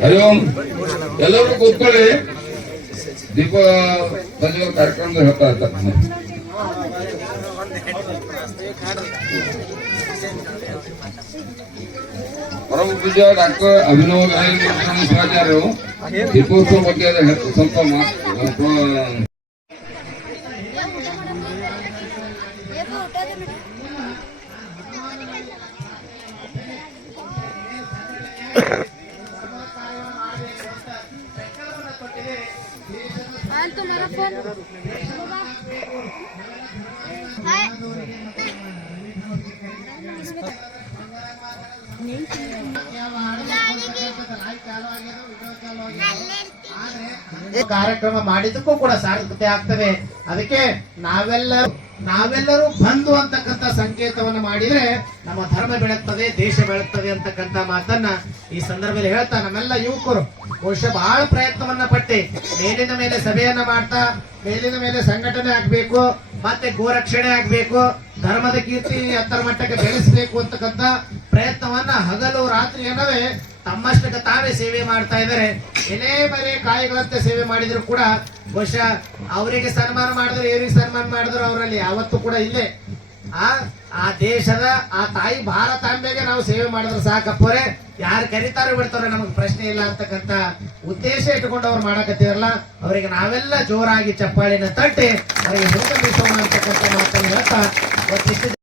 ಹರಿ ಓಂ ಎಲ್ಲರೂ ಕೂತ್ಕೊಳ್ಳಿ ದೀಪ ಪ್ರಜ್ವಲ ಕಾರ್ಯಕ್ರಮದ ಹೇಳ್ತಾ ಇರ್ತಾರೆ ಪರಮ ಪೂಜ್ಯ ಡಾಕ್ಟರ್ ಅಭಿನವ ಗಾಯನ ಶಿವಾಚಾರ್ಯರು ದೀಪೋತ್ಸವ ಬಗ್ಗೆ ಸ್ವಲ್ಪ ಮಾತು. नहीं ಕಾರ್ಯಕ್ರಮ ಮಾಡಿದಕ್ಕೂ ಕೂಡ ಸಾರ್ಥಕತೆ ಆಗ್ತದೆ. ಅದಕ್ಕೆ ನಾವೆಲ್ಲರೂ ನಾವೆಲ್ಲರೂ ಬಂದು ಅಂತಕ್ಕಂಥ ಸಂಕೇತವನ್ನು ಮಾಡಿದ್ರೆ ನಮ್ಮ ಧರ್ಮ ಬೆಳಗ್ತದೆ, ದೇಶ ಬೆಳಗ್ತದೆ ಅಂತಕ್ಕಂಥ ಮಾತನ್ನ ಈ ಸಂದರ್ಭದಲ್ಲಿ ಹೇಳ್ತಾ ನಮ್ಮೆಲ್ಲ ಯುವಕರು. ಬಹುಶಃ ಬಹಳ ಪ್ರಯತ್ನವನ್ನ ಪಟ್ಟಿ. ಮೇಲಿನ ಮೇಲೆ ಸಭೆಯನ್ನ ಮಾಡ್ತಾ, ಮೇಲಿನ ಮೇಲೆ ಸಂಘಟನೆ ಆಗ್ಬೇಕು, ಮತ್ತೆ ಗೋರಕ್ಷಣೆ ಆಗ್ಬೇಕು, ಧರ್ಮದ ಕೀರ್ತಿ ಎತ್ತರ ಮಟ್ಟಕ್ಕೆ ಬೆಳೆಸಬೇಕು ಅಂತಕ್ಕಂಥ ಪ್ರಯತ್ನವನ್ನ ಹಗಲು ರಾತ್ರಿ ಏನವೇ ತಮ್ಮಷ್ಟಕ್ಕೆ ತಾವೇ ಸೇವೆ ಮಾಡ್ತಾ ಇದ್ದಾರೆ. ಎಲೆ ಮರೆ ಕಾಯಿಗಳಂತೆ ಸೇವೆ ಮಾಡಿದ್ರು ಕೂಡ ಬಹುಶಃ ಅವರಿಗೆ ಸನ್ಮಾನ ಮಾಡಿದ್ರು ಏನಿಗೆ ಸನ್ಮಾನ ಮಾಡಿದ್ರು ಅವರಲ್ಲಿ. ಯಾವತ್ತೂ ಕೂಡ ಇಲ್ಲೇ. ಆ ಆ ದೇಶದ, ಆ ತಾಯಿ ಭಾರತಾಂಬೆಗೆ ನಾವು ಸೇವೆ ಮಾಡಿದ್ರೆ ಸಾಕಪ್ಪರೆ ಯಾರು ಕರೀತಾರೋ ಬಿಡ್ತಾರೋ ನಮಗೆ ಪ್ರಶ್ನೆ ಇಲ್ಲ ಅಂತಕ್ಕಂತ ಉದ್ದೇಶ ಇಟ್ಕೊಂಡು ಅವ್ರು ಮಾಡಕತ್ತಿರಲ್ಲ ಅವರಿಗೆ ನಾವೆಲ್ಲ ಜೋರಾಗಿ ಚಪ್ಪಾಳಿನ ತಟ್ಟಿ, ಅವರಿಗೆ ಅಂತಕ್ಕಂಥ ಮಾತನ್ನು ಹೇಳ್ತಾ